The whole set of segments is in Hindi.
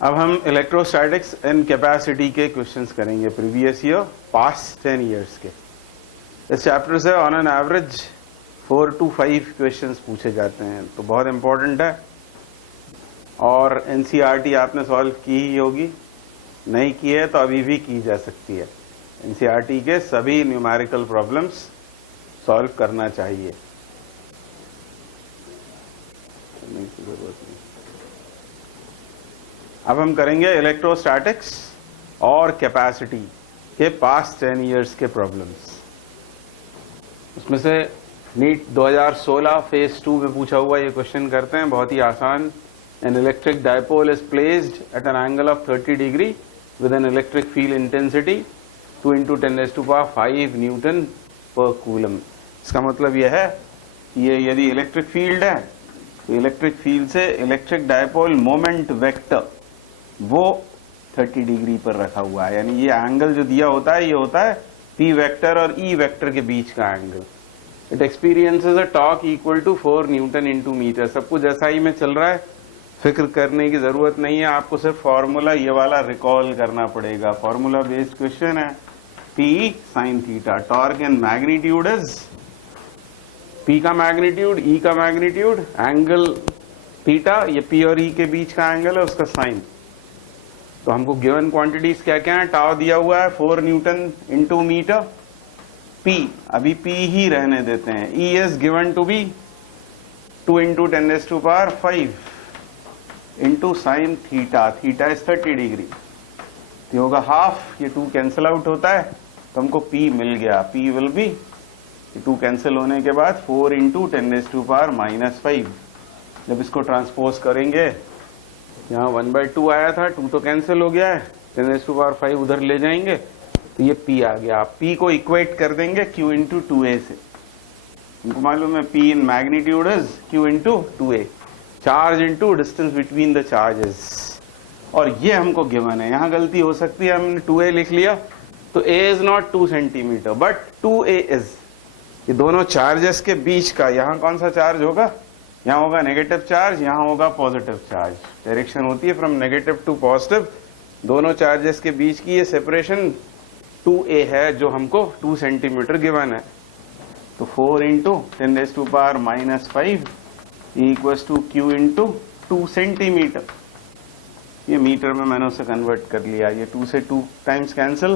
अब हम इलेक्ट्रोस्टैटिक्स एंड कैपेसिटी के क्वेश्चंस करेंगे प्रीवियस ईयर पास्ट 10 इयर्स के। इस चैप्टर से on an average 4 to 5 questions पूछे जाते हैं, तो बहुत इंपॉर्टेंट है। और एनसीईआरटी आपने सॉल्व की ही होगी, नहीं की है तो अभी भी की जा सकती है। एनसीईआरटी के सभी न्यूमेरिकल प्रॉब्लम्स सॉल्व करना चाहिए, अब हम करेंगे इलेक्ट्रोस्टैटिक्स और कैपेसिटी के पास्ट 10 इयर्स के प्रॉब्लम्स। उसमें से नीट 2016 फेज 2 में पूछा हुआ ये क्वेश्चन करते हैं, बहुत ही आसान। An electric dipole is placed at an angle of 30 degree with an electric field intensity 2 × 10⁵ Newton पर कूलम। इसका मतलब यह है कि ये यदि इलेक्ट्रिक फील्ड है तो इलेक्ट्रिक फील्ड से इलेक्ट्रिक डायपोल मोमेंट वेक्टर वो 30 डिग्री पर रखा हुआ है, यानी ये एंगल जो दिया होता है ये होता है P वेक्टर और E वेक्टर के बीच का angle. It experiences a torque equal to 4 newton into metre. सब कुछ ऐसा ही में चल रहा है, फिक्र करने की जरूरत नहीं है, आपको सिर्फ फॉर्मूला ये वाला रिकॉल करना पड़ेगा। फॉर्मूला बेस्ड क्वेश्चन है। P sin theta, torque and magnitude is P का मैग्नीट्यूड, E का मैग्नीट्यूड, एंगल थीटा, ये P और E के बीच का एंगल है, उसका साइन। तो हमको गिवन क्वांटिटीज क्या क्या है, टाउ दिया हुआ है 4 न्यूटन इंटू मीटर, P अभी P ही रहने देते हैं, E is given to be 2 × 10⁵ into sine theta, theta is 30 degree, तो होगा हाफ, ये 2 कैंसिल आउट होता है तो हमको P मिल गया। P विल बी, 2 कैंसिल होने के बाद 4 × 10⁻⁵। जब इसको ट्रांसपोज करेंगे, यहाँ 1/2 आया था, 2 तो कैंसिल हो गया है, 10⁵ उधर ले जाएंगे तो ये P आ गया। P को इक्वेट कर देंगे Q × 2A से। हमको मालूम है P in magnitude is Q × 2A, charge into distance between the charges, और ये हमको गिवन है। यहाँ गलती हो सकती है, हमने 2A लिख लिया तो A is not 2 centimetre but 2A is, ये दोनों चार्जेस के बीच का, यहाँ कौन सा चार्ज होगा, यहाँ होगा नेगेटिव चार्ज, यहाँ होगा पॉजिटिव चार्ज। डायरेक्शन होती है फ्रॉम नेगेटिव टू पॉजिटिव, दोनों चार्जेस के बीच की ये सेपरेशन 2A है जो हमको 2 सेंटीमीटर गिवन है। तो 4 × 10⁻⁵ इक्वल्स टू Q × 2 सेंटीमीटर। ये मीटर में मैंने उसे कन्वर्ट कर लिया, ये 2 से 2 टाइम्स कैंसिल,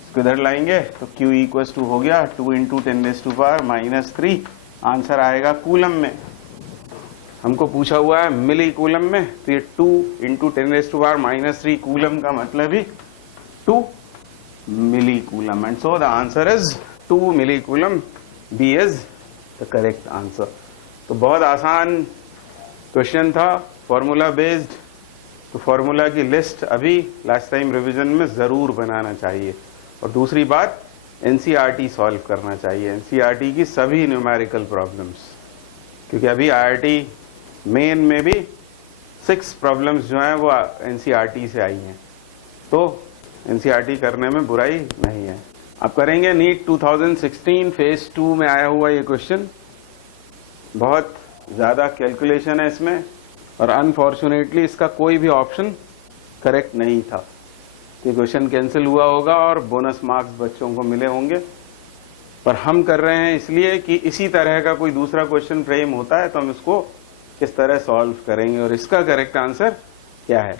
इसको इधर लाएंगे तो Q इक्वल्स टू हो गया 2 × 10⁻⁻3। आंसर आएगा कूलम में, हमको पूछा हुआ है मिली कूलम में, तो ये 2 × 10⁻⁻3 कूलम का मतलब ही 2 milli coulomb, and so the answer is 2 milli coulomb. B is the correct answer. तो बहुत आसान क्वेश्चन था, फॉर्मूला बेस्ड। तो फॉर्मूला की लिस्ट अभी लास्ट टाइम रिवीजन में जरूर बनाना चाहिए, और दूसरी बात एनसीईआरटी सॉल्व करना चाहिए, एनसीईआरटी की सभी न्यूमेरिकल प्रॉब्लम्स, क्योंकि अभी आईआईटी मेन में भी 6 प्रॉब्लम्स जो हैं वो एनसीईआरटी से आई हैं, तो एनसीईआरटी करने में बुराई नहीं है। अब करेंगे नीट 2016 फेज 2 में आया हुआ ये क्वेश्चन। बहुत ज्यादा कैलकुलेशन है इसमें, और अनफॉर्चुनेटली इसका कोई भी ऑप्शन करेक्ट नहीं था। ये क्वेश्चन कैंसिल हुआ होगा और बोनस मार्क्स बच्चों को मिले होंगे, पर हम कर रहे हैं इसलिए कि इसी तरह का कोई दूसरा क्वेश्चन फ्रेम होता है तो हम इसको किस तरह सॉल्व करेंगे, और इसका करेक्ट आंसर क्या है।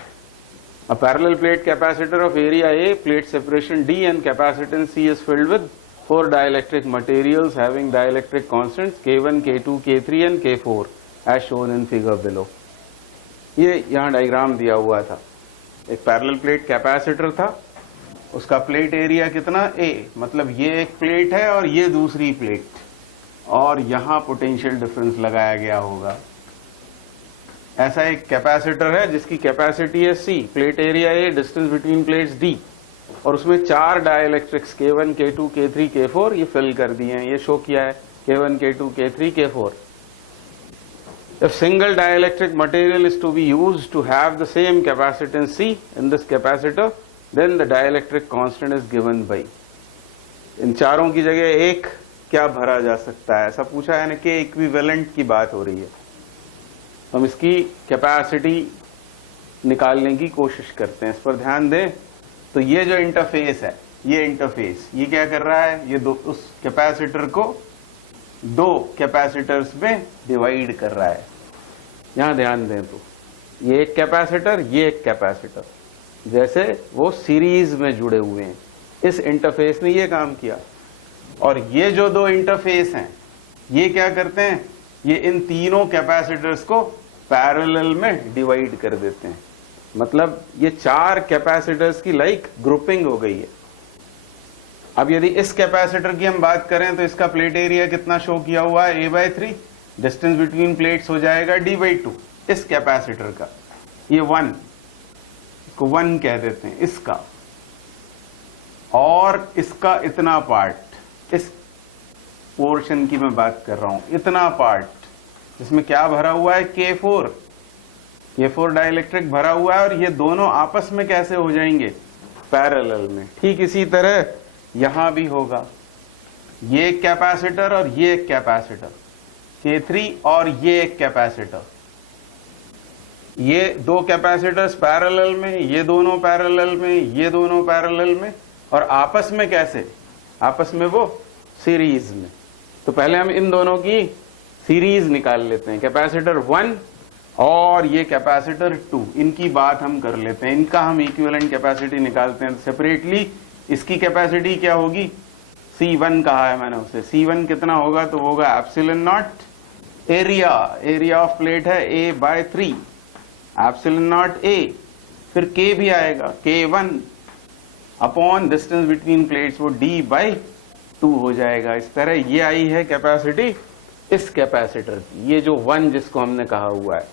A parallel plate capacitor of area A, plate separation D and capacitance C is filled with 4 dielectric materials having dielectric constants K1, K2, K3 and K4 as shown in figure below। ये यहाँ डायग्राम दिया हुआ था, एक पैरेलल प्लेट कैपेसिटर था, उसका प्लेट एरिया कितना A, मतलब ये एक प्लेट है और ये दूसरी प्लेट, और यहाँ पोटेंशियल डिफरेंस लगाया गया होगा। ऐसा एक कैपेसिटर है जिसकी कैपेसिटी है C, plate area A, distance between plates D, और उसमें 4 dielectrics K1, K2, K3, K4 ये फिल कर दिए हैं, ये शो किया है K1, K2, K3, K4। If single dielectric material is to be used to have the same capacitance C in this capacitor, then the dielectric constant is given by। इन चारों की जगह एक क्या भरा जा सकता है, ऐसा पूछा है, यानी कि इक्विवेलेंट की बात हो रही है। हम इसकी कैपेसिटी निकालने की कोशिश करते हैं। इस पर ध्यान दें। तो ये जो इंटरफेस है, ये इंटरफेस ये क्या कर रहा है, ये उस कैपेसिटर को दो कैपेसिटर्स में डिवाइड कर रहा है। यहां ध्यान दें तो ये एक कैपेसिटर, ये एक कैपेसिटर, जैसे वो सीरीज में जुड़े हुए हैं। इस इंटरफेस ने ये काम किया। और ये जो दो इंटरफेस हैं ये क्या करते हैं, ये इन तीनों कैपेसिटर्स को पैरेलल में डिवाइड कर देते हैं। मतलब ये चार कैपेसिटर्स की लाइक ग्रुपिंग हो गई है। अब यदि इस कैपेसिटर की हम बात करें तो इसका प्लेट एरिया कितना शो किया हुआ है, a/3, डिस्टेंस बिटवीन प्लेट्स हो जाएगा d/2। इस कैपेसिटर का ये 1, इसको 1 कह देते हैं इसका, और इसका इतना पार्ट, इस पोर्शन की मैं बात कर रहा हूं, इतना पार्ट जिसमें क्या भरा हुआ है, K4 डाइलेक्ट्रिक भरा हुआ है। और ये दोनों आपस में कैसे हो जाएंगे, पैरेलल में। ठीक इसी तरह यहां भी होगा, ये एक कैपेसिटर और ये एक कैपेसिटर K3, और ये एक कैपेसिटर, ये दो कैपेसिटर्स पैरेलल में, ये दोनों पैरेलल में, ये दोनों पैरेलल में, और आपस में कैसे, आपस में वो सीरीज में। तो पहले हम इन दोनों की सीरीज निकाल लेते हैं, कैपेसिटर 1 और ये कैपेसिटर 2, इनकी बात हम कर लेते हैं। इनका हम इक्विवेलेंट कैपेसिटी निकालते हैं सेपरेटली। इसकी कैपेसिटी क्या होगी, C1 कहा है मैंने उसे, C1 कितना होगा, तो होगा epsilon not area of plate है a/3, एप्सिलॉन नॉट a, फिर K भी आएगा, K1 upon distance between plates, वो d/2 हो जाएगा। इस तरह ये आई है कैपेसिटी इस कैपेसिटर की, ये जो 1 जिसको हमने कहा हुआ है।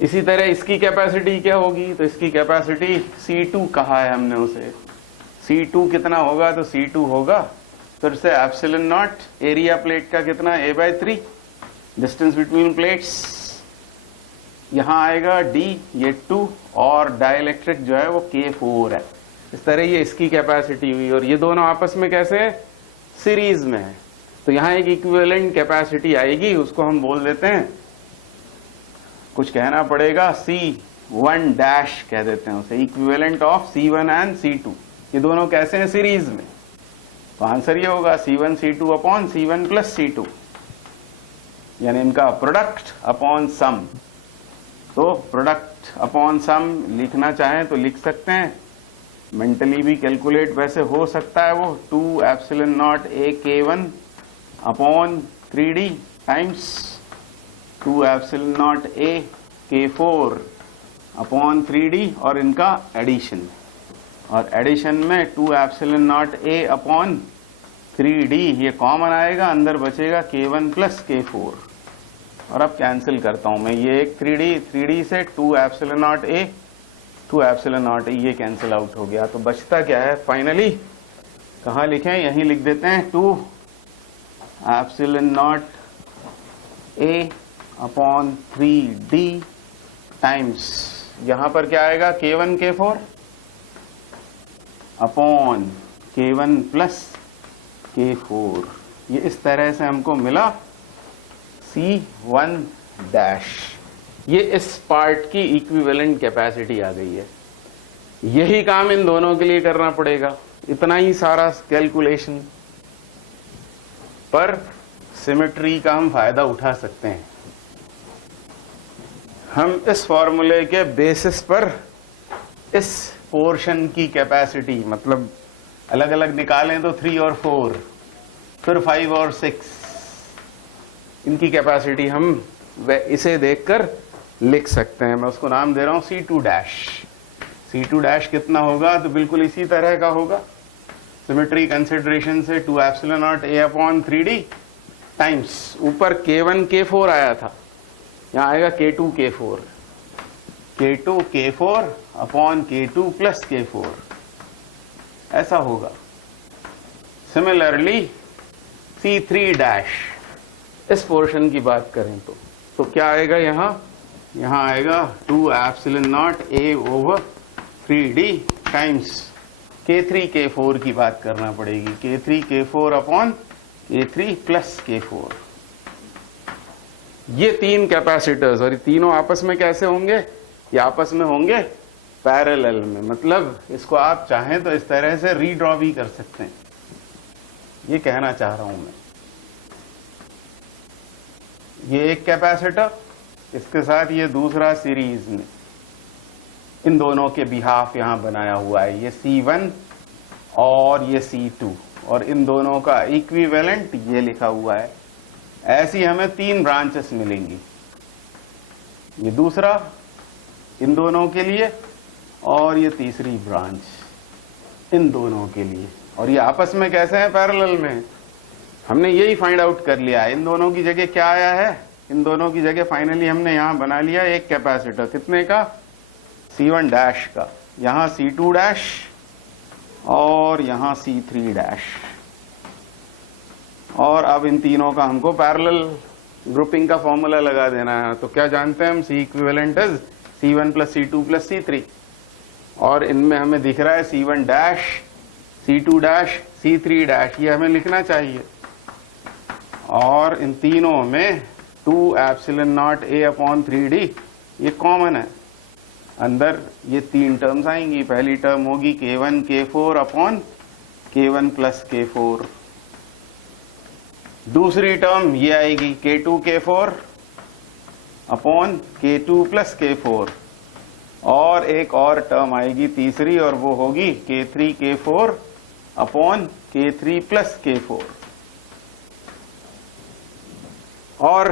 इसी तरह इसकी कैपेसिटी क्या होगी, तो इसकी कैपेसिटी C2 कहा है हमने उसे, C2 कितना होगा, तो C2 होगा फिर से एप्सिलॉन नॉट एरिया प्लेट का कितना, a/3, डिस्टेंस बिटवीन प्लेट्स यहां आएगा d, ये 2, और डाइलेक्ट्रिक जो है वो K4 है। इस तरह ये इसकी कैपेसिटी हुई, और ये दोनों आपस में कैसे है, सीरीज में है। तो यहां एक इक्विवेलेंट कैपेसिटी आएगी, उसको हम बोल देते हैं, कुछ कहना पड़ेगा, C1 डैश कह देते हैं उसे, equivalent of C1 and C2। ये दोनों कैसे हैं, सीरीज में। तो आंसर ये होगा C1 C2 upon C1 plus C2, यानी इनका प्रोडक्ट अपॉन सम। तो प्रोडक्ट अपॉन सम लिखना चाहें तो लिख सकते हैं, मेंटली भी कैलकुलेट वैसे हो सकता है वो, 2 epsilon not a K1 upon 3d times 2 epsilon not a K4 upon 3d, और इनका एडिशन, और एडिशन में 2 epsilon not a upon 3d, ये कॉमन आएगा, अंदर बचेगा K1 प्लस K4। और अब कैंसिल करता हूं मैं, ये एक 3d से 2 epsilon not a, 2 epsilon not a, ये कैंसिल आउट हो गया। तो बचता क्या है फाइनली, कहाँ लिखें, यहीं लिख देते हैं, 2 epsilon not a upon 3d times, यहां पर क्या आएगा, K1 K4 upon K1 plus K4। ये इस तरह से हमको मिला C1 डैश। ये इस पार्ट की इक्विवेलेंट कैपेसिटी आ गई है। यही काम इन दोनों के लिए करना पड़ेगा, इतना ही सारा कैलकुलेशन। पर सिमेट्री का हम फायदा उठा सकते हैं। हम इस फॉर्मूले के बेसिस पर इस पोर्शन की कैपेसिटी, मतलब अलग अलग निकालें तो 3 और 4, फिर 5 और 6, इनकी कैपेसिटी हम इसे देखकर लिख सकते हैं। मैं उसको नाम दे रहा हूं C2 डैश। C2 डैश कितना होगा, तो बिल्कुल इसी तरह का होगा, सिमेट्री कंसिडरेशन से 2 epsilon not a upon 3d times, ऊपर K1 K4 आया था, यहां आएगा K2 K4, K2 K4 upon K2 plus K4, ऐसा होगा। सिमिलरली C3 डैश, इस पोर्शन की बात करें तो क्या आएगा, यहां आएगा 2 epsilon not a over 3d times K3 K4 की बात करना पड़ेगी, K3 K4 upon K3 plus K4। ये तीन कैपेसिटर्स, और ये तीनों आपस में कैसे होंगे, ये आपस में होंगे पैरेलल में, मतलब इसको आप चाहें तो इस तरह से रीड्रॉ भी कर सकते हैं, ये कहना चाह रहा हूं मैं। ये एक कैपेसिटर, इसके साथ ये दूसरा सीरीज में, इन दोनों के बिहाफ यहां बनाया हुआ है, ये C1 और ये C2, और इन दोनों का इक्विवेलेंट ये लिखा हुआ है। ऐसी हमें 3 ब्रांचेस मिलेंगी, ये दूसरा इन दोनों के लिए और ये तीसरी ब्रांच इन दोनों के लिए। और ये आपस में कैसे हैं? पैरेलल में। हमने यही फाइंड आउट कर लिया है। इन दोनों की जगह क्या आया है? इन दोनों की जगह फाइनली हमने यहां बना लिया एक कैपेसिटर, कितने का? C1 डैश का, यहां C2 डैश और यहां C3 डैश। और अब इन तीनों का हमको पैरेलल ग्रुपिंग का फॉर्मूला लगा देना है। तो क्या जानते हैं हम? C equivalent is C1 plus C2 plus C3, और इनमें हमें दिख रहा है C1 dash, C2 dash, C3 dash, ये हमें लिखना चाहिए। और इन तीनों में 2 epsilon not A upon 3D ये कॉमन है। अंदर ये 3 टर्म्स आएंगी। पहली टर्म होगी K1 K4 upon K1 plus K4, दूसरी टर्म ये आएगी K2 K4 upon K2 plus K4, और एक और टर्म आएगी तीसरी, और वो होगी K3 K4 upon K3 plus K4। और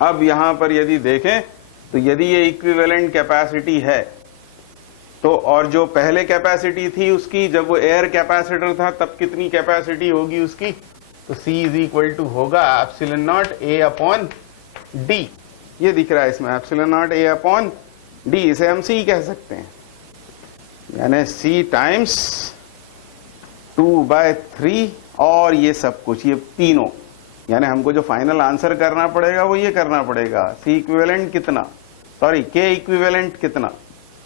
अब यहां पर यदि देखें तो यदि ये इक्विवेलेंट कैपेसिटी है तो, और जो पहले कैपेसिटी थी उसकी, जब वो एयर कैपेसिटर था तब कितनी कैपेसिटी होगी उसकी? तो C इज इक्वल टू होगा epsilon not A upon D। ये दिख रहा है इसमें, epsilon not A upon D, इसे हम C कह सकते हैं, यानी C टाइम्स 2/3 और ये सब कुछ, ये तीनों। यानी हमको जो फाइनल आंसर करना पड़ेगा वो ये करना पड़ेगा, C इक्विवेलेंट कितना, सॉरी K इक्विवेलेंट कितना,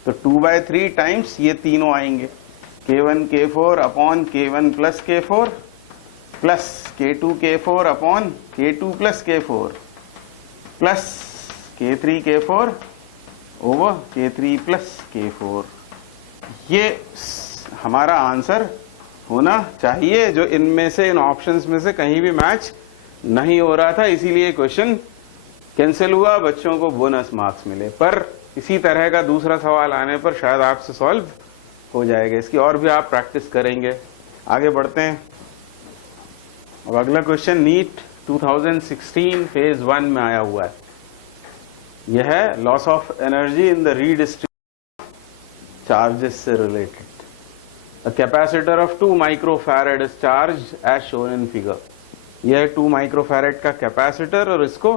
तो 2/3 टाइम्स ये तीनों आएंगे, K1 K4 upon K1 plus K4 plus K2 K4 upon K2 plus K4 plus K3 K4 over K3 plus K4। ये हमारा आंसर होना चाहिए, जो इनमें से, इन ऑप्शंस में से कहीं भी मैच नहीं हो रहा था, इसीलिए क्वेश्चन कैंसिल हुआ, बच्चों को बोनस मार्क्स मिले। पर इसी तरह का दूसरा सवाल आने पर शायद आपसे सॉल्व हो जाएगा, इसकी और भी आप प्रैक्टिस करेंगे। आगे बढ़ते हैं। अब अगला क्वेश्चन नीट 2016 फेज 1 में आया हुआ है। यह है loss of energy in the redistribution charges से related. A capacitor of 2 microfarad is charged as shown in figure. यह 2 माइक्रोफैरेड का कैपेसिटर और इसको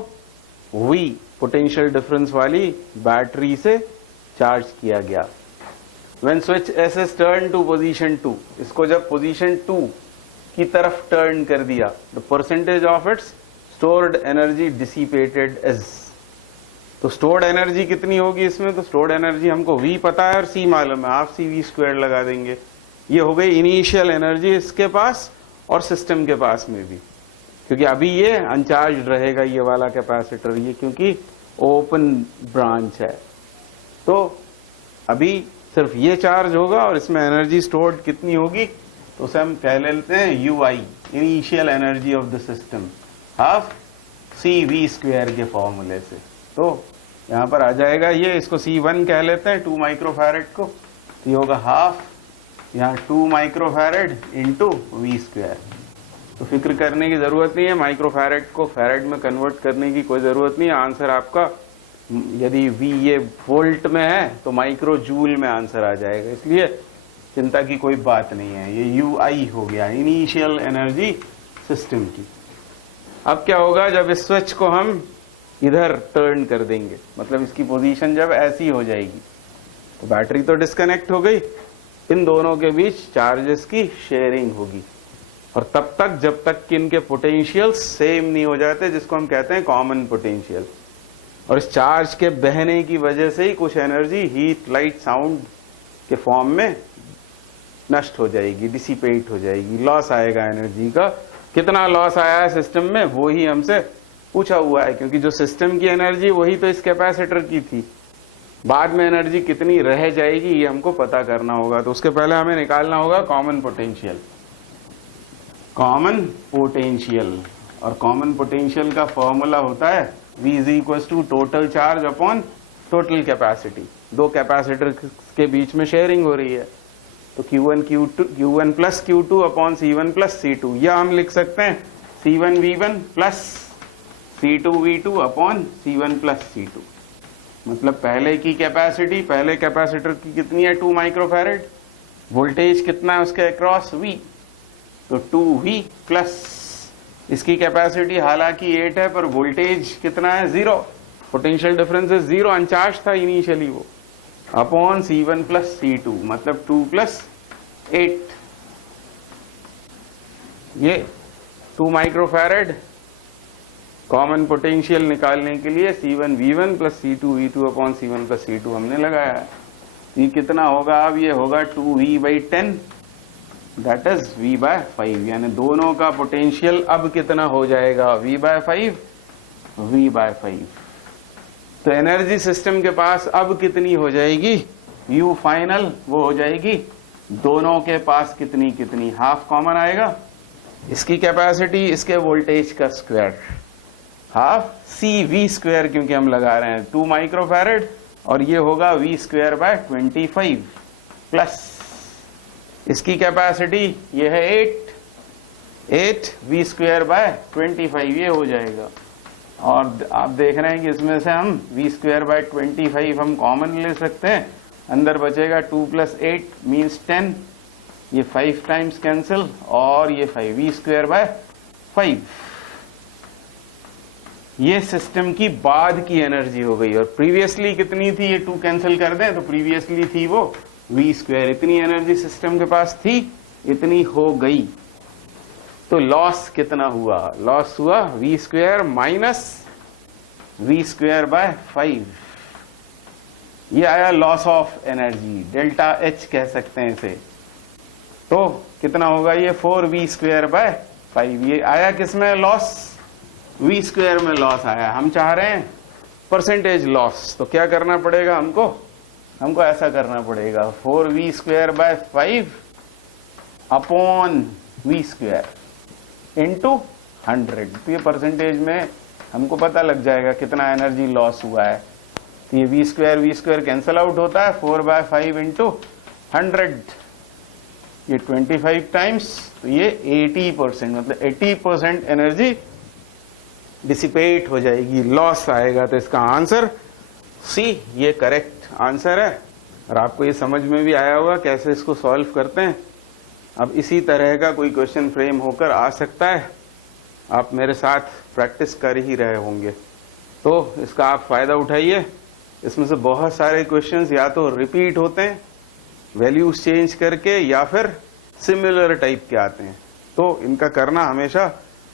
V पोटेंशियल डिफरेंस वाली बैटरी से चार्ज किया गया। When switch S is turned to position 2, इसको जब पोजीशन 2 की तरफ टर्न कर दिया, the percentage of its stored energy dissipated is। तो स्टोर्ड एनर्जी कितनी होगी इसमें? तो स्टोर्ड एनर्जी हमको V पता है और C मालूम है, आप CV² लगा देंगे। ये हो गई इनिशियल एनर्जी इसके पास और सिस्टम के पास में भी, क्योंकि अभी ये अनचार्ज रहेगा ये वाला कैपेसिटर, ये क्योंकि ओपन ब्रांच है। तो अभी सिर्फ ये चार्ज होगा और इसमें एनर्जी स्टोर्ड कितनी होगी? तो उसे हम कह लेते हैं UI, initial energy of the system, half CV² के फॉर्मूले से। तो यहां पर आ जाएगा ये, इसको C1 कह लेते हैं 2 माइक्रोफैरेड को, तो ये होगा हाफ, यहाँ 2 माइक्रोफैरेड इंटू V²। तो फिक्र करने की जरूरत नहीं है, माइक्रोफैरेड को फैरेड में कन्वर्ट करने की कोई जरूरत नहीं है। आंसर आपका, यदि V ये वोल्ट में है तो माइक्रो जूल में आंसर आ जाएगा, इसलिए चिंता की कोई बात नहीं है। ये UI हो गया, इनिशियल एनर्जी सिस्टम की। अब क्या होगा जब इस स्विच को हम इधर टर्न कर देंगे, मतलब इसकी पोजीशन जब ऐसी हो जाएगी, तो बैटरी तो डिस्कनेक्ट हो गई, इन दोनों के बीच चार्जेस की शेयरिंग होगी, और तब तक जब तक कि इनके पोटेंशियल सेम नहीं हो जाते, जिसको हम कहते हैं कॉमन पोटेंशियल। और इस चार्ज के बहने की वजह से ही कुछ एनर्जी हीट, लाइट, साउंड के फॉर्म में नष्ट हो जाएगी, डिसिपेट हो जाएगी, लॉस आएगा एनर्जी का। कितना लॉस आया है सिस्टम में वो ही हमसे पूछा हुआ है, क्योंकि जो सिस्टम की एनर्जी वही तो इस कैपेसिटर की थी। बाद में एनर्जी कितनी रह जाएगी ये हमको पता करना होगा। तो उसके पहले हमें निकालना होगा कॉमन पोटेंशियल। कॉमन पोटेंशियल, और कॉमन पोटेंशियल का फॉर्मूला होता है V is equal to total charge upon total capacity. दो कैपेसिटर के बीच में शेयरिंग हो रही है, तो Q1 plus Q2 upon C1 plus C2, या हम लिख सकते हैं C1 V1 plus C2 V2 upon C1 plus C2। मतलब पहले की कैपेसिटी, पहले कैपेसिटर की कितनी है 2 माइक्रोफैरेड, वोल्टेज कितना है उसके अक्रॉस V, तो 2V प्लस इसकी कैपेसिटी हालांकि 8 है पर वोल्टेज कितना है 0, पोटेंशियल डिफरेंस है 0, अनचार्ज था इनिशियली वो, अपॉन C1 प्लस C2 मतलब 2 प्लस 8, ये 2 माइक्रोफैरेड कॉमन पोटेंशियल निकालने के लिए C1 V1 plus C2 V2 upon C1 plus C2 हमने लगाया है। ये कितना होगा, अब ये होगा 2V/10 दैट इज V/5, यानी दोनों का पोटेंशियल अब कितना हो जाएगा V/5 V/5। तो एनर्जी सिस्टम के पास अब कितनी हो जाएगी U फाइनल, वो हो जाएगी दोनों के पास कितनी कितनी, हाफ कॉमन आएगा, इसकी कैपेसिटी इसके वोल्टेज का स्क्वायर, हाफ CV स्क्वायर, क्योंकि हम लगा रहे हैं 2 माइक्रोफैरेड, और ये होगा V स्क्वायर बाय 25 प्लस इसकी कैपेसिटी ये है 8 V स्क्वायर बाय 25, ये हो जाएगा। और आप देख रहे हैं कि इसमें से हम V स्क्वायर बाय 25 हम कॉमन ले सकते हैं, अंदर बचेगा 2 प्लस 8 मीन्स 10, ये 5 टाइम्स कैंसिल, और ये 5 V स्क्वायर बाय 5, ये सिस्टम की बाद की एनर्जी हो गई। और प्रीवियसली कितनी थी, ये 2 कैंसिल कर दें तो प्रीवियसली थी वो V स्क्वायर, इतनी एनर्जी सिस्टम के पास थी, इतनी हो गई। तो लॉस कितना हुआ, लॉस हुआ V square minus V square by 5, ये आया loss of energy, delta H कह सकते हैं इसे। तो कितना होगा ये 4V स्क्वायर बाय 5, ये आया किसमें लॉस, V स्क्वायर में लॉस आया। हम चाह रहे हैं परसेंटेज लॉस, तो क्या करना पड़ेगा हमको ऐसा करना पड़ेगा 4V square by 5 upon V square into 100, तो ये परसेंटेज में हमको पता लग जाएगा कितना एनर्जी लॉस हुआ है। तो ये V स्क्वायर कैंसल आउट होता है, 4/5 इंटू 100, ये 25 टाइम्स, तो ये 80%, मतलब 80% एनर्जी डिसिपेट हो जाएगी, लॉस आएगा। तो इसका आंसर सी, ये करेक्ट आंसर है। और आपको ये समझ में भी आया होगा कैसे इसको सॉल्व करते हैं। अब इसी तरह का कोई क्वेश्चन फ्रेम होकर आ सकता है, आप मेरे साथ प्रैक्टिस कर ही रहे होंगे, तो इसका आप फायदा उठाइए। इसमें से बहुत सारे क्वेश्चंस या तो रिपीट होते हैं वैल्यूज चेंज करके, या फिर सिमिलर टाइप के आते हैं, तो इनका करना हमेशा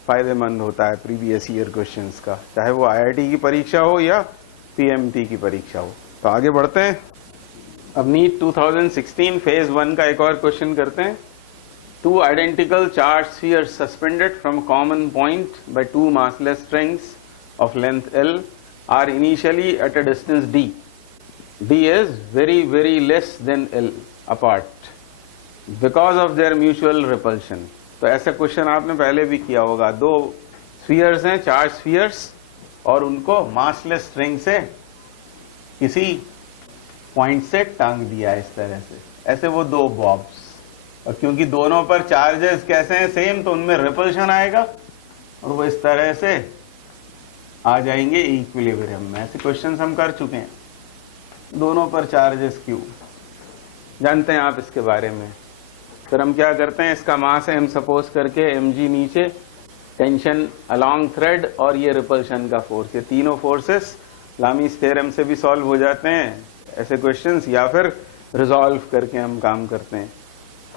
फायदेमंद होता है प्रीवियस ईयर क्वेश्चंस का, चाहे वो IIT की परीक्षा हो या PMT की परीक्षा हो। तो आगे बढ़ते हैं। अब नीट 2016 फेज 1 का एक और क्वेश्चन करते हैं। 2 identical charged spheres suspended from common point by 2 massless strings of length L are initially at a distance D. D is very, very less than L apart because of their mutual repulsion. तो ऐसा क्वेश्चन आपने पहले भी किया होगा। 2 स्फीयर्स हैं, चार्ज स्फीयर्स, और उनको मासलेस स्ट्रिंग से किसी पॉइंट से टांग दिया इस तरह से, ऐसे वो 2 बॉब्स, और क्योंकि दोनों पर चार्जेस कैसे हैं सेम, तो उनमें रिपल्शन आएगा और वो इस तरह से आ जाएंगे इक्विलिब्रियम में। ऐसे क्वेश्चंस हम कर चुके हैं। दोनों पर चार्जेस क्यों, जानते हैं आप इसके बारे में। फिर हम क्या करते हैं, इसका मास है m सपोज करके, mg नीचे, टेंशन अलोंग थ्रेड, और ये रिपल्शन का फोर्स, ये तीनों फोर्सेस लामीज थ्योरम से भी सॉल्व हो जाते हैं ऐसे क्वेश्चंस, या फिर रिजॉल्व करके हम काम करते हैं।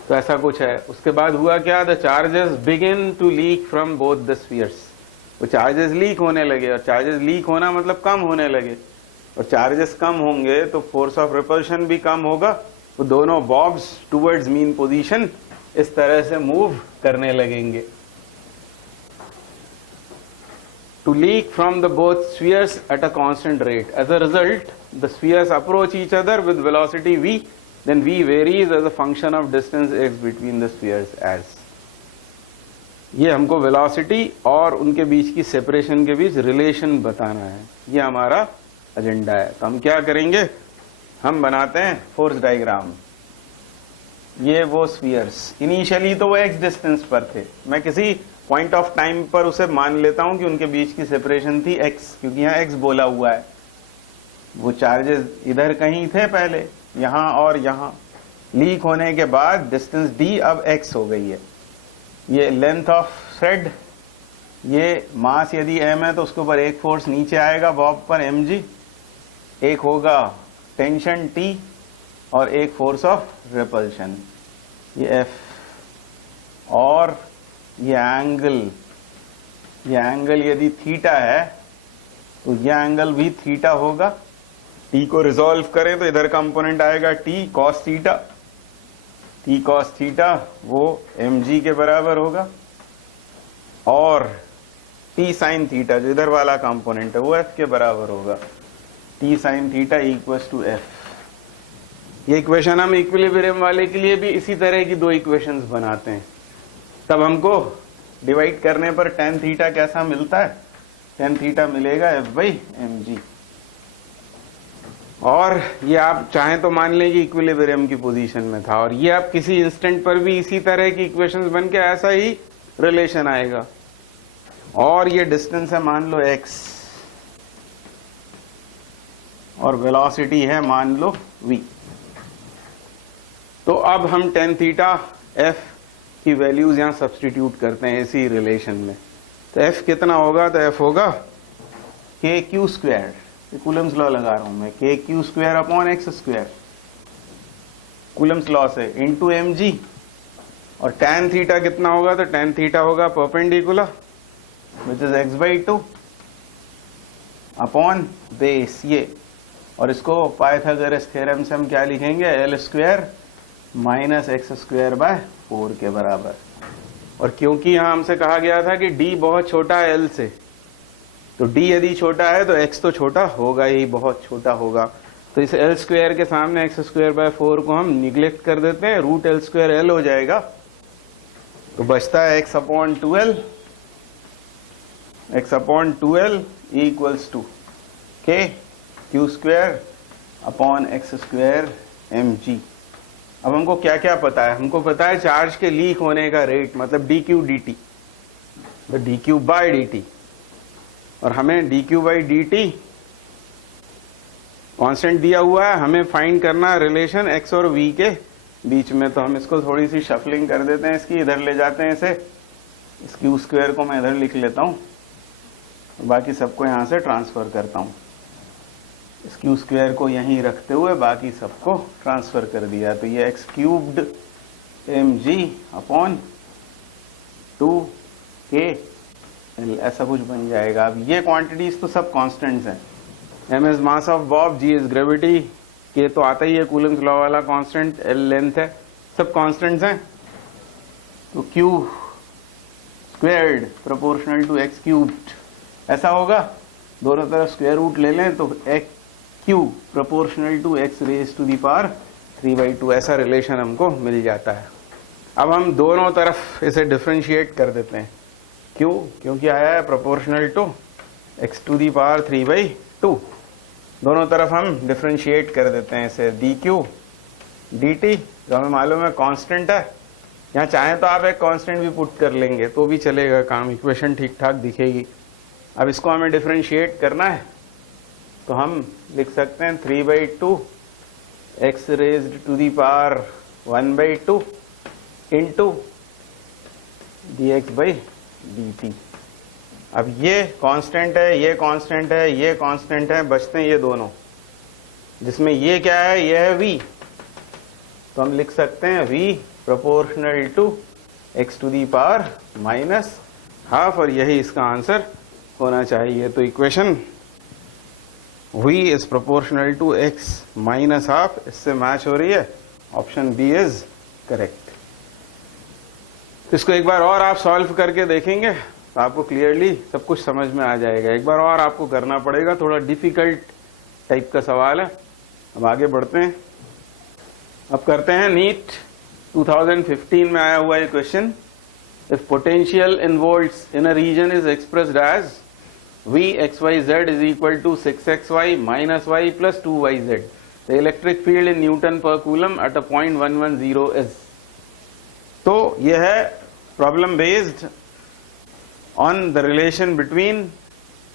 तो ऐसा कुछ है। उसके बाद हुआ क्या, the charges begin to leak from both the spheres, वो चार्जेस लीक होने लगे, और चार्जेस लीक होना मतलब कम होने लगे, और चार्जेस कम होंगे तो फोर्स ऑफ रिपल्शन भी कम होगा, तो दोनों बॉब्स टुवर्ड्स मीन पोजीशन इस तरह से मूव करने लगेंगे। to leak from the both spheres at a constant rate. As a result, the spheres approach each other with velocity v, then v varies as a function of distance x between the spheres as. ये हमको वेलोसिटी और उनके बीच की सेपरेशन के बीच रिलेशन बताना है, ये हमारा एजेंडा है। तो हम क्या करेंगे, हम बनाते हैं फोर्स डायग्राम। ये वो स्फीयर्स, इनिशियली तो वो एक्स डिस्टेंस पर थे, मैं किसी पॉइंट ऑफ टाइम पर उसे मान लेता हूं कि उनके बीच की सेपरेशन थी एक्स, क्योंकि यहाँ एक्स बोला हुआ है। वो चार्जेस इधर कहीं थे पहले, यहां और यहां, लीक होने के बाद डिस्टेंस डी अब एक्स हो गई है। ये लेंथ ऑफ थ्रेड, ये मास यदि m है तो उसके ऊपर एक फोर्स नीचे आएगा बॉब पर mg, एक होगा टेंशन T और एक फोर्स ऑफ रिपल्शन ये F, और ये एंगल यदि थीटा है तो ये एंगल भी थीटा होगा। T को रिजॉल्व करें तो इधर कंपोनेंट आएगा T cos theta, T cos theta वो mg के बराबर होगा, और T sin थीटा जो इधर वाला कंपोनेंट है वो F के बराबर होगा। T sin theta equals to F। ये इक्वेशन हम इक्विलिब्रियम वाले के लिए भी इसी तरह की दो इक्वेशंस बनाते हैं। तब हमको डिवाइड करने पर tan थीटा कैसा मिलता है, tan थीटा मिलेगा F बाई mg। और ये आप चाहें तो मान लें कि इक्विलिब्रियम की पोजीशन में था, और ये आप किसी इंस्टेंट पर भी इसी तरह की इक्वेशंस बन के ऐसा ही रिलेशन आएगा। और ये डिस्टेंस है मान लो x, और वेलोसिटी है मान लो v। तो अब हम tan थीटा f की वैल्यूज यहां सब्स्टिट्यूट करते हैं इसी रिलेशन में। तो f कितना होगा, तो f होगा k Q square, Coulomb's law लगा रहा हूं मैं, k Q square upon X square, Coulomb's law से, इंटू mg। और tan थीटा कितना होगा, तो tan थीटा होगा perpendicular which is x by 2 upon base ये, और इसको पाइथागोरस थ्योरम से हम क्या लिखेंगे, l square minus x square by 4 के बराबर। और क्योंकि यहां हमसे कहा गया था कि d बहुत छोटा है l से, तो d यदि छोटा है तो x तो छोटा होगा ही, बहुत छोटा होगा। तो इस l स्क्वायर के सामने एक्स स्क्वायर बाय 4 को हम निग्लेक्ट कर देते हैं, रूट l स्क्वायर l हो जाएगा। तो बचता है x upon 2l, x upon 2l equals to k Q square upon X square mg। अब हमको क्या क्या पता है, हमको पता है चार्ज के लीक होने का रेट, मतलब dq dt, तो dq बाय dt, और हमें dq बाई dt कांस्टेंट दिया हुआ है, हमें फाइंड करना रिलेशन x और v के बीच में। तो हम इसको थोड़ी सी शफलिंग कर देते हैं, इसकी इधर ले जाते हैं इसे, इस क्यू स्क्वायर को मैं इधर लिख लेता हूं, बाकी सबको यहां से ट्रांसफर करता हूं। इस क्यू स्क्वायर को यहीं रखते हुए बाकी सबको ट्रांसफर कर दिया, तो ये x cubed mg upon 2k ऐसा कुछ बन जाएगा। अब ये क्वांटिटीज तो सब कांस्टेंट्स हैं, m is mass of bob, g is gravity, k तो आता ही है कूलम्स लॉ वाला कांस्टेंट, l लेंथ है, सब कांस्टेंट्स हैं। तो q squared proportional to x cubed ऐसा होगा, दोनों तरफ स्क्वायर रूट ले लें तो q proportional to x raise to the power 3/2 ऐसा रिलेशन हमको मिल जाता है। अब हम दोनों तरफ इसे डिफरेंशिएट कर देते हैं, क्यों, क्योंकि आया है proportional to x to the power 3/2। दोनों तरफ हम डिफरेंशिएट कर देते हैं इसे, dq dt जो हमें मालूम है कांस्टेंट है, यहाँ चाहें तो आप एक कांस्टेंट भी पुट कर लेंगे तो भी चलेगा काम, इक्वेशन ठीक ठाक दिखेगी। अब इसको हमें डिफरेंशिएट करना है तो हम लिख सकते हैं 3/2 x raised to the power 1/2 into dx by dt। अब ये कांस्टेंट है, ये कांस्टेंट है, ये कांस्टेंट है, बचते हैं ये दोनों, जिसमें ये क्या है, ये है v, तो हम लिख सकते हैं v proportional to x to the power minus half, और यही इसका आंसर होना चाहिए। तो equation v is proportional to x minus half इससे मैच हो रही है, ऑप्शन बी इज करेक्ट। इसको एक बार और आप सॉल्व करके देखेंगे तो आपको क्लियरली सब कुछ समझ में आ जाएगा। एक बार और आपको करना पड़ेगा, थोड़ा डिफिकल्ट टाइप का सवाल है। अब आगे बढ़ते हैं, अब करते हैं नीट 2015 में आया हुआ ये question. If potential in volts in a region is expressed as Vxyz is equal to 6xy minus y plus 2yz, the electric field in Newton per coulomb at a point 110 is। तो यह है problem based on the relation between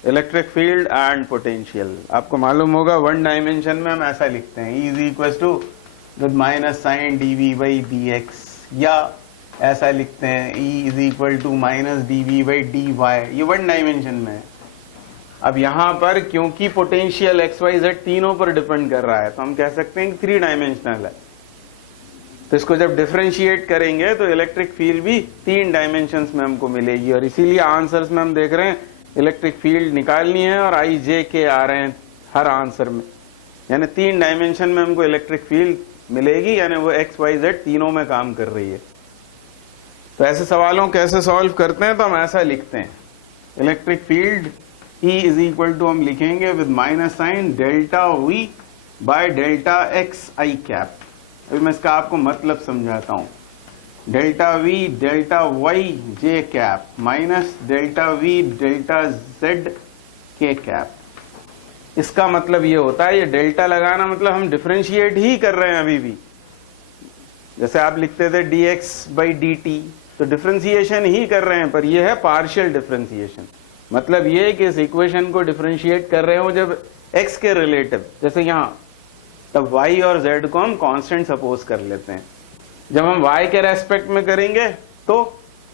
electric field and potential. आपको मालूम होगा वन डायमेंशन में हम ऐसा लिखते हैं, E is equal to with minus sign dv by dx, या ऐसा लिखते हैं E is equal to minus dv by dy, ये वन डायमेंशन में है। अब यहां पर क्योंकि पोटेंशियल एक्स वाई जेड तीनों पर डिपेंड कर रहा है, तो हम कह सकते हैं कि थ्री डायमेंशनल है। तो इसको जब डिफरेंशिएट करेंगे तो इलेक्ट्रिक फील्ड भी तीन डायमेंशंस में हमको मिलेगी, और इसीलिए आंसर्स में हम देख रहे हैं इलेक्ट्रिक फील्ड निकालनी है और आई जे के आ रहे हैं हर आंसर में, यानी तीन डायमेंशन में हमको इलेक्ट्रिक फील्ड मिलेगी, यानी वो एक्स वाई जेड तीनों में काम कर रही है। तो ऐसे सवालों कैसे सॉल्व करते हैं, तो हम ऐसा लिखते हैं, electric field E is equal to हम लिखेंगे with minus sign delta V by delta x i cap. अभी मैं इसका आपको मतलब समझाता हूं, delta V delta Y j cap minus delta V delta Z k cap. इसका मतलब ये होता है, ये डेल्टा लगाना मतलब हम डिफरेंशिएट ही कर रहे हैं अभी भी। जैसे आप लिखते थे dx बाई dt, तो डिफरेंशिएशन ही कर रहे हैं, पर ये है पार्शियल डिफरेंशिएशन। मतलब ये कि इस इक्वेशन को डिफरेंशिएट कर रहे हो जब x के रिलेटिव, जैसे यहां, तब y और z को हम कांस्टेंट सपोज कर लेते हैं। जब हम y के रेस्पेक्ट में करेंगे तो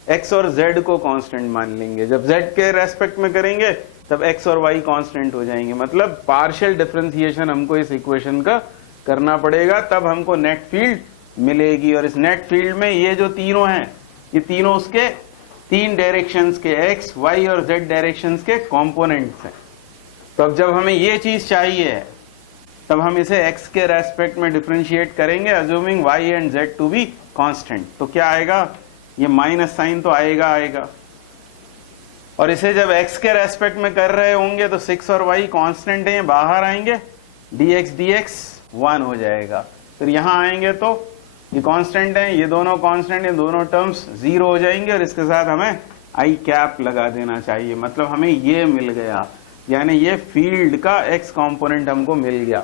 x और z को कांस्टेंट मान लेंगे, जब z के रेस्पेक्ट में करेंगे तब x और y कांस्टेंट हो जाएंगे। मतलब पार्शियल डिफरेंशिएशन हमको इस इक्वेशन का करना पड़ेगा, तब हमको नेट फील्ड मिलेगी। और इस नेट फील्ड में ये जो तीनों हैं, ये तीनों उसके तीन डायरेक्शंस के x, y और z डायरेक्शंस के कंपोनेंट्स हैं। तो अब जब हमें ये चीज चाहिए तब हम इसे x के रेस्पेक्ट में डिफरेंशिएट करेंगे, assuming y and z to be constant. तो क्या आएगा, ये माइनस साइन तो आएगा। और इसे जब x के रेस्पेक्ट में कर रहे होंगे तो 6 और y कांस्टेंट हैं, बाहर आएंगे, dx 1 हो जाएगा। फिर यहां आएंगे तो ये कांस्टेंट है, ये दोनों कांस्टेंट, ये दोनों टर्म्स 0 हो जाएंगे, और इसके साथ हमें आई कैप लगा देना चाहिए। मतलब हमें ये मिल गया, यानी ये फील्ड का x कंपोनेंट हमको मिल गया।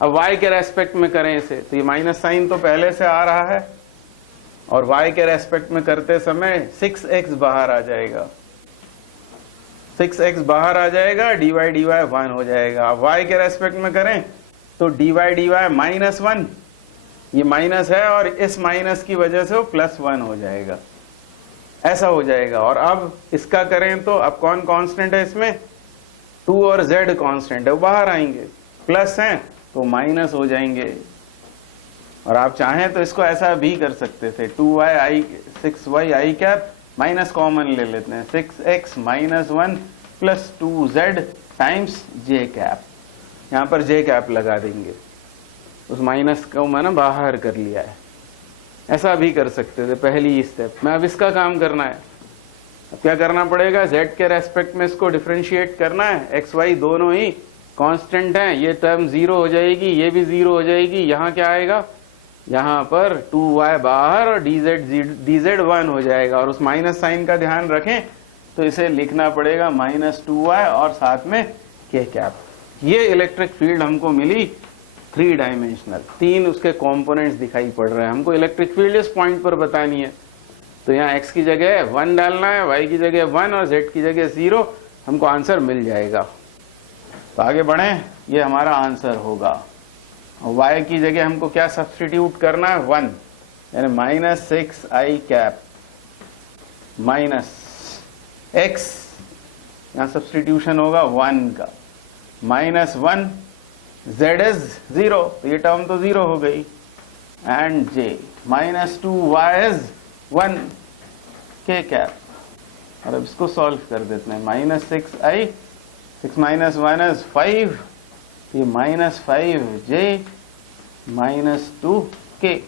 अब y के रेस्पेक्ट में करें इसे, तो ये माइनस साइन तो पहले से आ रहा है, और y के रेस्पेक्ट में करते समय 6x बाहर आ जाएगा, 6x बाहर आ जाएगा, dy 1 हो जाएगा। अब y के रेस्पेक्ट में करें तो dy माइनस 1, ये माइनस है और इस माइनस की वजह से वो प्लस 1 हो जाएगा, ऐसा हो जाएगा। और अब इसका करें तो अब कौन कांस्टेंट है इसमें, 2 और z कांस्टेंट है, वो बाहर आएंगे, प्लस हैं तो माइनस हो जाएंगे। और आप चाहें तो इसको ऐसा भी कर सकते थे, 6y आई कैप माइनस कॉमन ले लेते हैं, 6x minus 1 plus 2z times j cap, यहां पर j कैप लगा देंगे, उस माइनस को मैंने बाहर कर लिया है। ऐसा भी कर सकते थे पहली स्टेप में। अब इसका काम करना है, अब क्या करना पड़ेगा, z के रेस्पेक्ट में इसको डिफरेंशिएट करना है, x y दोनों ही कांस्टेंट हैं, ये टर्म 0 हो जाएगी, ये भी 0 हो जाएगी। यहाँ क्या आएगा, यहाँ पर 2y बाहर और dz 1 हो जाएगा। और उस माइनस साइन का ध्यान रखें तो इसे लिखना पड़ेगा माइनस 2y और साथ में k कैप। ये इलेक्ट्रिक फील्ड हमको मिली थ्री डायमेंशनल, तीन उसके कंपोनेंट्स दिखाई पड़ रहे हैं। हमको इलेक्ट्रिक फील्ड इस पॉइंट पर बतानी है, तो यहाँ x की जगह 1 डालना है, y की जगह 1 और z की जगह 0, हमको आंसर मिल जाएगा। तो आगे बढ़ें, ये हमारा आंसर होगा। और y की जगह हमको क्या सब्स्टिट्यूट करना है, 1, यानी माइनस 6 आई कैप माइनस x, यहाँ सब्स्टिट्यूशन होगा 1 का, माइनस 1, z इज 0, तो ये टर्म तो 0 हो गई, and j minus 2y is 1 k cap. और अब इसको सॉल्व कर देते हैं, माइनस 6i, 6 माइनस 1 इज 5, ये माइनस 5j माइनस 2k,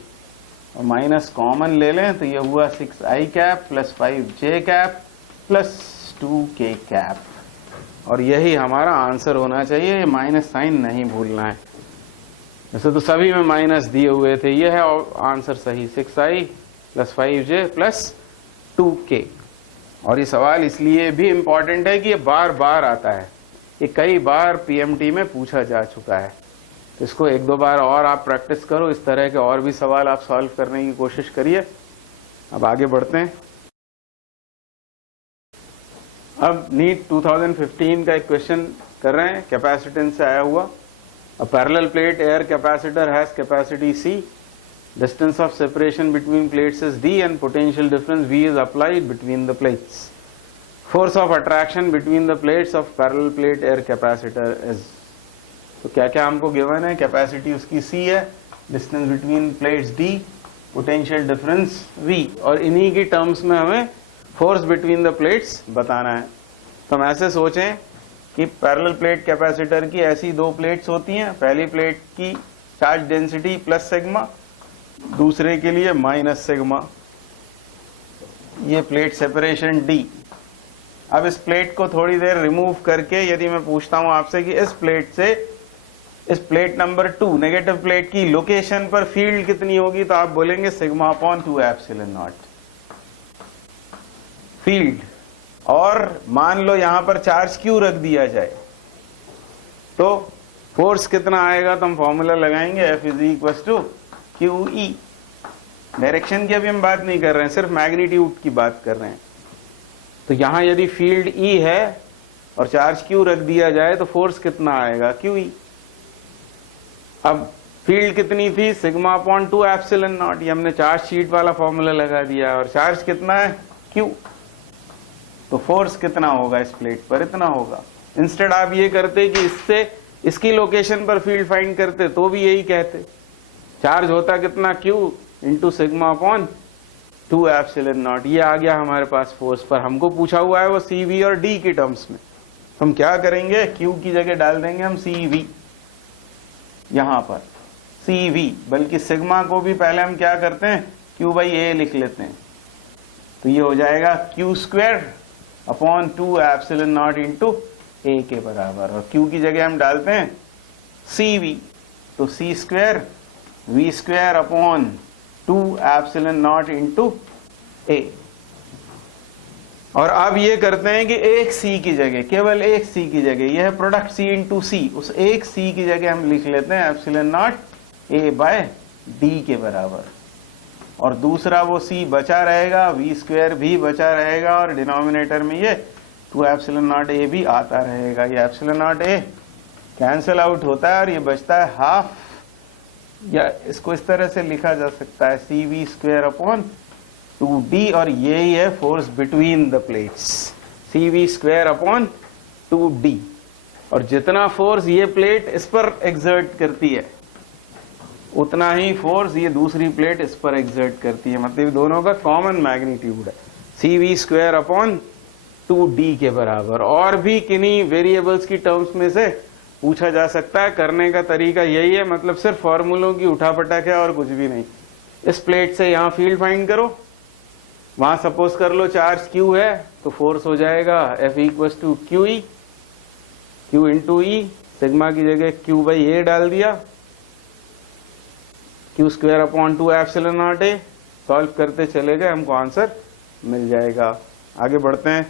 और माइनस कॉमन ले लें तो ये हुआ 6i cap plus 5j cap plus 2k cap, और यही हमारा आंसर होना चाहिए। ये माइनस साइन नहीं भूलना है। वैसे तो सभी में माइनस दिए हुए थे, ये है आंसर सही, 6i + 5j + 2k। और ये सवाल इसलिए भी इम्पोर्टेंट है कि ये बार बार आता है, ये कई बार पीएमटी में पूछा जा चुका है। तो इसको एक दो बार और आप प्रैक्टिस करो, इस तरह के और भी सवाल आप सॉल्व करने की कोशिश करिए। अब आगे बढ़ते हैं। अब नीट 2015 का एक क्वेश्चन कर रहे हैं, कैपेसिटेंस से आया हुआ। A parallel plate air capacitor has capacity C, distance of separation between plates is d and potential difference V is applied between the plates. Force of attraction between the plates of parallel plate air capacitor is, तो क्या क्या हमको गिवन है, कैपेसिटी उसकी C है, distance between plates D, potential difference V, और इन्हीं की टर्म्स में हमें फोर्स बिटवीन द प्लेट्स बताना है। तो हम ऐसे सोचें कि पैरेलल प्लेट कैपेसिटर की ऐसी दो प्लेट्स होती हैं, पहली प्लेट की चार्ज डेंसिटी प्लस सिग्मा, दूसरे के लिए माइनस सिग्मा, ये प्लेट सेपरेशन D। अब इस प्लेट को थोड़ी देर रिमूव करके यदि मैं पूछता हूं आपसे कि इस प्लेट से इस प्लेट नंबर 2 नेगेटिव प्लेट की लोकेशन पर फील्ड कितनी होगी, तो आप बोलेंगे σ/2 एप्सिलॉन नॉट फील्ड। और मान लो यहां पर चार्ज Q रख दिया जाए तो फोर्स कितना आएगा, तो हम फॉर्मूला लगाएंगे F = QE। डायरेक्शन की अभी हम बात नहीं कर रहे हैं, सिर्फ मैग्नीट्यूड की बात कर रहे हैं। तो यहां यदि फील्ड E है और चार्ज Q रख दिया जाए तो फोर्स कितना आएगा, QE। अब फील्ड कितनी थी, σ/2 एप्सिलॉन नॉट, ये हमने चार्ज शीट वाला फॉर्मूला लगा दिया, और चार्ज कितना है, Q। तो फोर्स कितना होगा इस प्लेट पर, इतना होगा। इंस्टेड आप ये करते कि इससे इसकी लोकेशन पर फील्ड फाइंड करते तो भी यही कहते, चार्ज होता कितना, Q × σ/2 एप्सिलॉन नॉट। ये आ गया हमारे पास फोर्स, पर हमको पूछा हुआ है वो CV और D की टर्म्स में। हम क्या करेंगे, Q की जगह डाल देंगे हम CV, यहां पर CV, बल्कि सिग्मा को भी पहले हम क्या करते हैं, Q/A लिख लेते हैं। तो ये हो जाएगा Q²/2 एप्सिलॉन नॉट × A के बराबर, और Q की जगह हम डालते हैं CV, तो C² V²/2 epsilon not × A। और अब ये करते हैं कि एक C की जगह, केवल एक C की जगह, यह है प्रोडक्ट C × C, उस एक C की जगह हम लिख लेते हैं एप्सिलॉन नॉट A/D के बराबर, और दूसरा वो C बचा रहेगा, V² भी बचा रहेगा, और डिनोमिनेटर में ये 2 एप्सिलॉन नॉट A भी आता रहेगा। ये epsilon not A cancel out होता है और ये बचता है हाफ, या इसको इस तरह से लिखा जा सकता है CV²/2D, और यही है force between the plates, CV²/2D। और जितना फोर्स ये प्लेट इस पर एक्सर्ट करती है उतना ही फोर्स ये दूसरी प्लेट इस पर एक्सर्ट करती है, मतलब दोनों का कॉमन मैग्नीट्यूड है, CV²/2D के बराबर। और भी किन्हीं वेरिएबल्स की टर्म्स में से पूछा जा सकता है, करने का तरीका यही है, मतलब सिर्फ फॉर्मूलों की उठापटक है और कुछ भी नहीं। इस प्लेट से यहां फील्ड फाइंड करो, वहां सपोज कर लो चार्ज Q है, तो फोर्स हो जाएगा F = QE, Q × E, sigma की जगह Q/A डाल दिया, Q²/2 epsilon not A, solve करते चले गए, हमको आंसर मिल जाएगा। आगे बढ़ते हैं।